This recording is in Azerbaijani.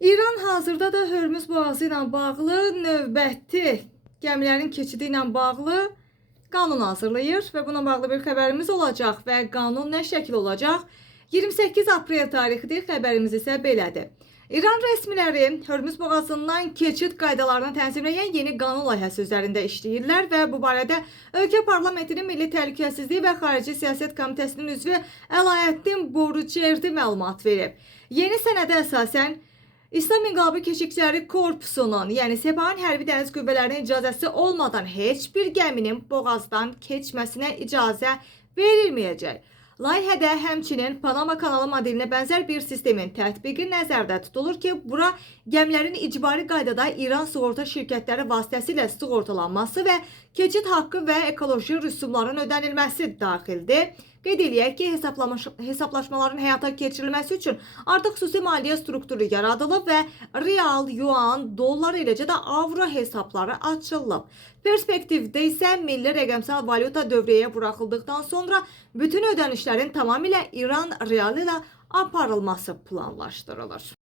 İran hazırda da Hörmüz boğazı ilə bağlı növbəti gəmilərin keçidi ilə bağlı qanun hazırlayır və buna bağlı bir xəbərimiz olacaq və qanun nə şəkil olacaq? 28 aprel tarixidir, xəbərimiz isə belədir. İran rəsmiləri Hörmüz boğazından keçid qaydalarını tənzimləyən yeni qanun layihəsi üzərində işləyirlər və bu barədə ölkə parlamentinin Milli Təhlükəsizlik və Xarici Siyasət Komitəsinin üzvü Əlayəddin Borucerdi məlumat verib. Yeni sənədə əsasən İslam İnqilabı Keşikçiləri Korpusunun, yəni Sepahın hərbi dəniz qüvvələrinin icazəsi olmadan heç bir gəminin boğazdan keçməsinə icazə verilməyəcək. Layihədə həmçinin Panama kanalı modelinə bənzər bir sistemin tətbiqi nəzərdə tutulur ki, bura gəmilərin icbari qaydada İran sığorta şirkətləri vasitəsilə sığortalanması və keçid haqqı və ekoloji rüsumların ödənilməsi daxildir. Qeyd eləyək ki, hesablaşmaların həyata keçirilməsi üçün artıq xüsusi maliyyə strukturu yaradılıb və real, yuan, dollar eləcə də avro hesabları açılıb. Perspektivdə isə milli rəqəmsal valyuta dövriyyəyə buraxıldıqdan sonra bütün ödənişlərin tamamilə İran realı ilə aparılması planlaşdırılır.